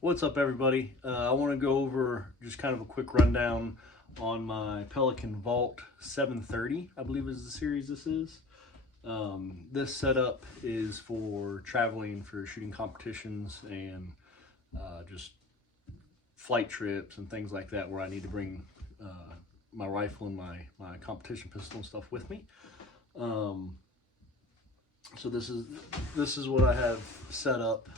What's up, everybody? I want to go over just kind of a quick rundown on my Pelican Vault 730, I believe is the series this is. This setup is for traveling for shooting competitions and just flight trips and things like that where I need to bring my rifle and my competition pistol and stuff with me. So this is what I have set up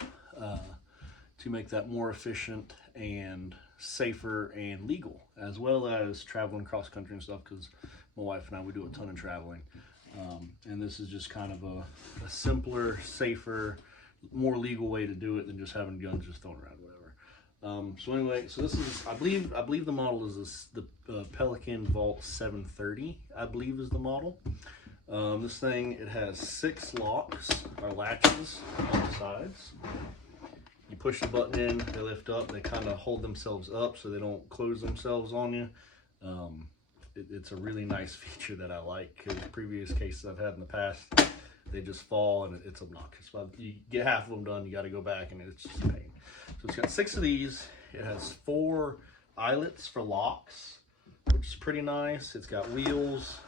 to make that more efficient and safer and legal, as well as traveling cross country and stuff, because my wife and I, we do a ton of traveling. And this is just kind of a simpler, safer, more legal way to do it than just having guns just thrown around, whatever. So anyway, so this is, I believe the model is the Pelican Vault 730, I believe is the model. This thing, it has 6 locks or latches on the sides. You push the button in, they lift up, they kind of hold themselves up so they don't close themselves on you. It's a really nice feature that I like, because previous cases I've had in the past, they just fall and it's obnoxious. But you get half of them done, you got to go back and it's just a pain. So it's got 6 of these. It has 4 eyelets for locks, which is pretty nice. It's got wheels.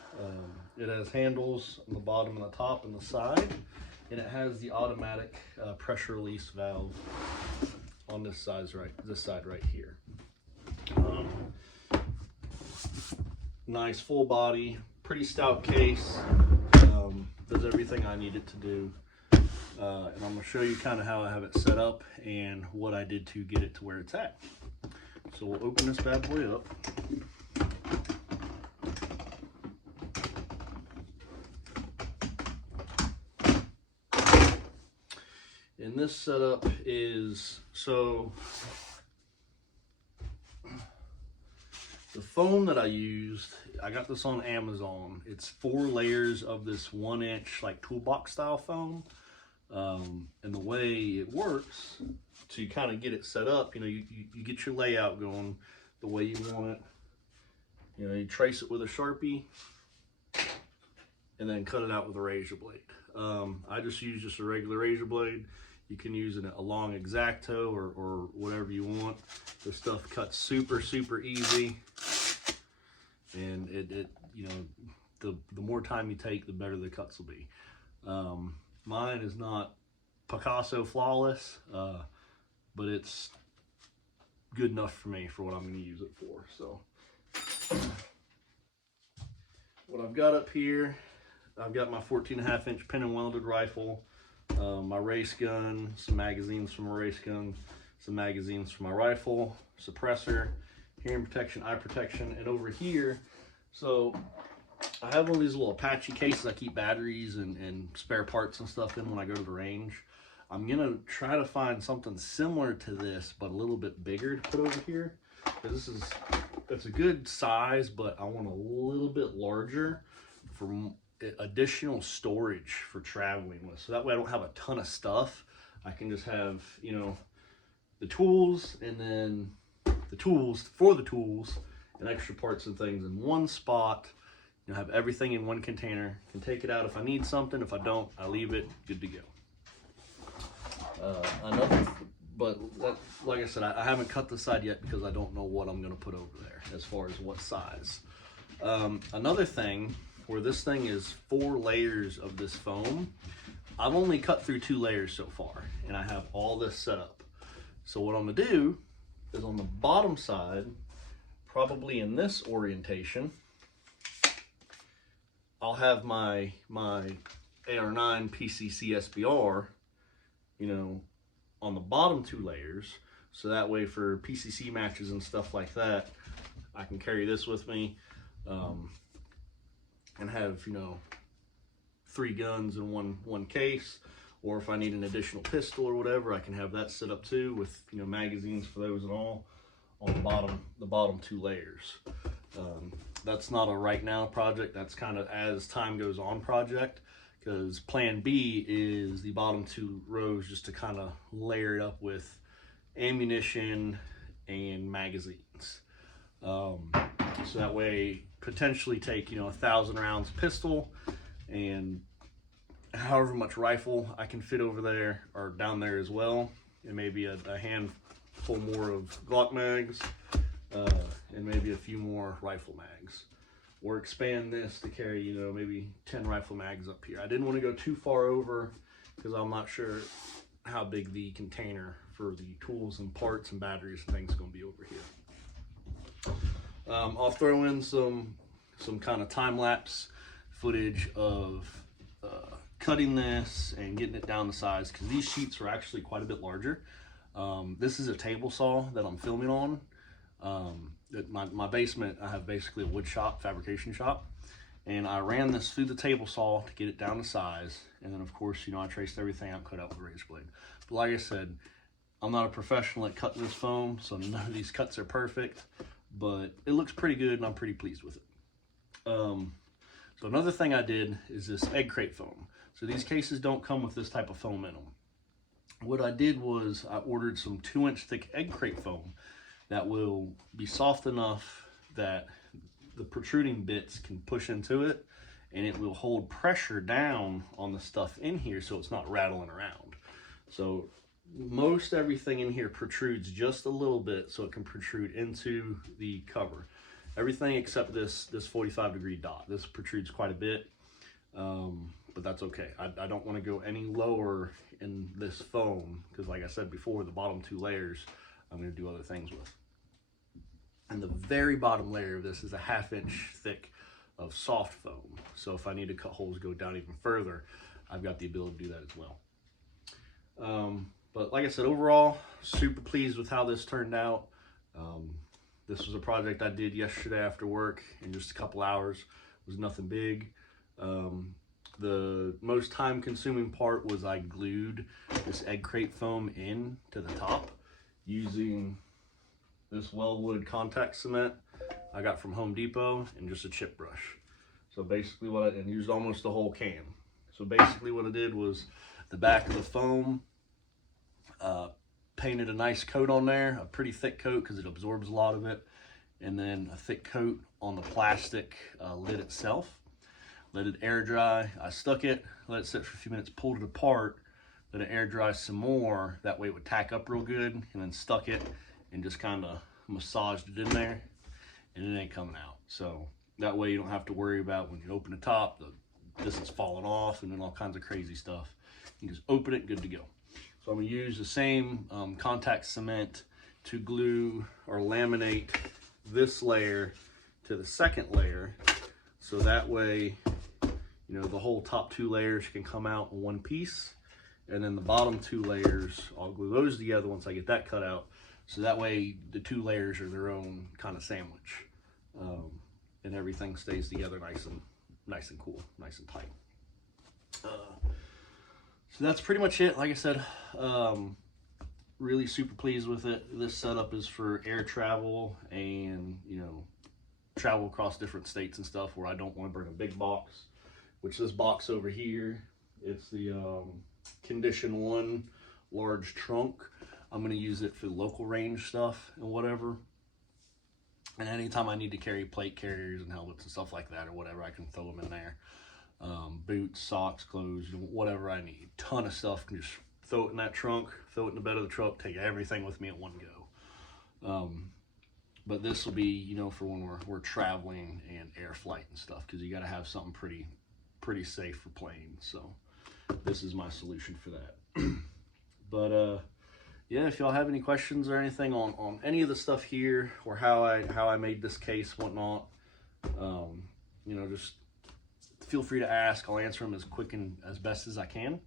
It has handles on the bottom and the top and the side. And it has the automatic pressure release valve on this side right here. Nice full body, pretty stout case. Does everything I need it to do. And I'm going to show you kind of how I have it set up and what I did to get it to where it's at. So we'll open this bad boy up. And this setup is, so the foam that I used, I got this on Amazon. It's 4 layers of this 1-inch like toolbox style foam. And the way it works to kind of get it set up, you get your layout going the way you want it. You trace it with a Sharpie and then cut it out with a razor blade. I just use a regular razor blade. You can use a long X-Acto or whatever you want. This stuff cuts super easy, and the more time you take, the better the cuts will be. Mine is not Picasso flawless, but it's good enough for me for what I'm going to use it for. So what I've got up here, I've got my 14.5-inch pin and welded rifle, my race gun, some magazines from my race gun, some magazines for my rifle, suppressor, hearing protection, eye protection, and over here, so I have one of these little Apache cases I keep batteries and spare parts and stuff in when I go to the range. I'm gonna try to find something similar to this, but a little bit bigger to put over here. Because it's a good size, but I want a little bit larger for additional storage for traveling with. So that way I don't have a ton of stuff. I can just have, the tools, and then the tools and extra parts and things in one spot. Have everything in one container. Can take it out if I need something. If I don't, I leave it, good to go. Like I said, I haven't cut the side yet because I don't know what I'm going to put over there as far as what size. Another thing, where this thing is 4 layers of this foam, I've only cut through 2 layers so far, and I have all this set up. So what I'm gonna do is on the bottom side, probably in this orientation, I'll have my AR9 PCC SBR, on the bottom 2 layers. So that way for PCC matches and stuff like that, I can carry this with me. And have 3 guns in one case, or if I need an additional pistol or whatever, I can have that set up too with magazines for those and all on the bottom 2 layers. That's not a right now project. That's kind of as time goes on project, because plan B is the bottom 2 rows just to kind of layer it up with ammunition and magazines. So that way, potentially take 1,000 rounds pistol and however much rifle I can fit over there or down there as well, and maybe a full more of Glock mags, and maybe a few more rifle mags. Or expand this to carry, you know, maybe 10 rifle mags up here. I didn't want to go too far over because I'm not sure how big the container for the tools and parts and batteries and things is going to be over here. I'll throw in some kind of time-lapse footage of cutting this and getting it down to size, because these sheets are actually quite a bit larger. This is a table saw that I'm filming on. My basement, I have basically a wood shop, fabrication shop, and I ran this through the table saw to get it down to size, and then of course, you know, I traced everything out, cut out with a razor blade. But like I said, I'm not a professional at cutting this foam, so none of these cuts are perfect, but it looks pretty good and I'm pretty pleased with it. So another thing I did is this egg crate foam. So these cases don't come with this type of foam in them. What I did was I ordered some 2-inch thick egg crate foam that will be soft enough that the protruding bits can push into it, and it will hold pressure down on the stuff in here so it's not rattling around. So most everything in here protrudes just a little bit so it can protrude into the cover. Everything except this 45-degree dot. This protrudes quite a bit, but that's okay. I don't want to go any lower in this foam because, like I said before, the bottom 2 layers I'm going to do other things with. And the very bottom layer of this is a 1/2 inch thick of soft foam. So if I need to cut holes, go down even further, I've got the ability to do that as well. But like I said, overall, super pleased with how this turned out. This was a project I did yesterday after work in just a couple hours. It was nothing big. The most time consuming part was I glued this egg crate foam in to the top using this Wellwood contact cement I got from Home Depot and just a chip brush. So basically and used almost the whole can. So basically what I did was the back of the foam, painted a nice coat on there, a pretty thick coat because it absorbs a lot of it, and then a thick coat on the plastic lid itself. Let it air dry. I stuck it, let it sit for a few minutes, pulled it apart, let it air dry some more. That way it would tack up real good, and then stuck it and just kind of massaged it in there, and it ain't coming out. So that way you don't have to worry about when you open the top, this is falling off and then all kinds of crazy stuff. You just open it, good to go. So I'm going to use the same contact cement to glue or laminate this layer to the second layer, so that way, you know, the whole top 2 layers can come out in one piece, and then the bottom 2 layers, I'll glue those together once I get that cut out, so that way the 2 layers are their own kind of sandwich, and everything stays together nice and cool, nice and tight. So that's pretty much it. Like I said, really super pleased with it. This setup is for air travel and, you know, travel across different states and stuff where I don't want to bring a big box, which this box over here, it's the Condition 1 large trunk. I'm going to use it for local range stuff and whatever. And anytime I need to carry plate carriers and helmets and stuff like that or whatever, I can throw them in there. Boots, socks, clothes, whatever I need. Ton of stuff, can just throw it in that trunk, throw it in the bed of the truck, take everything with me at one go. But this will be, you know, for when we're traveling and air flight and stuff, because you got to have something pretty safe for planes. So this is my solution for that. But yeah, if y'all have any questions or anything on any of the stuff here, or how I made this case, whatnot, you know, just feel free to ask. I'll answer them as quick and as best as I can.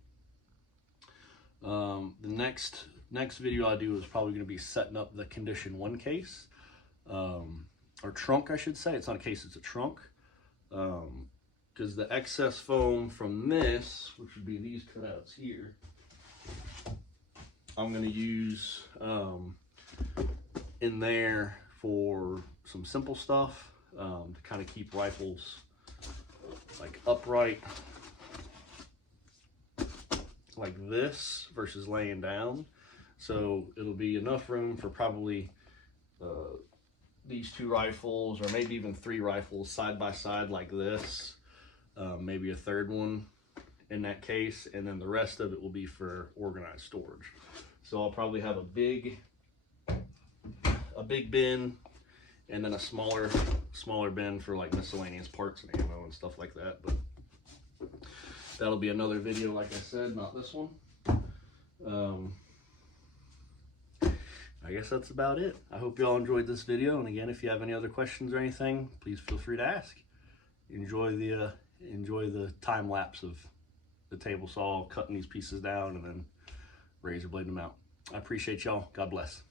The next video I do is probably going to be setting up the Condition 1 case, or trunk, I should say. It's not a case, it's a trunk, because the excess foam from this, which would be these cutouts here, I'm going to use in there for some simple stuff, to kind of keep rifles like upright like this versus laying down. So it'll be enough room for probably these 2 rifles, or maybe even 3 rifles side by side like this, maybe a 3rd one in that case, and then the rest of it will be for organized storage. So I'll probably have a big a big bin and then a smaller bin for like miscellaneous parts and ammo and stuff like that. But that'll be another video, like I said, not this one. I guess that's about it. I hope y'all enjoyed this video, and again, if you have any other questions or anything, please feel free to ask. Enjoy the time lapse of the table saw cutting these pieces down and then razor blading them out. I appreciate y'all. God bless.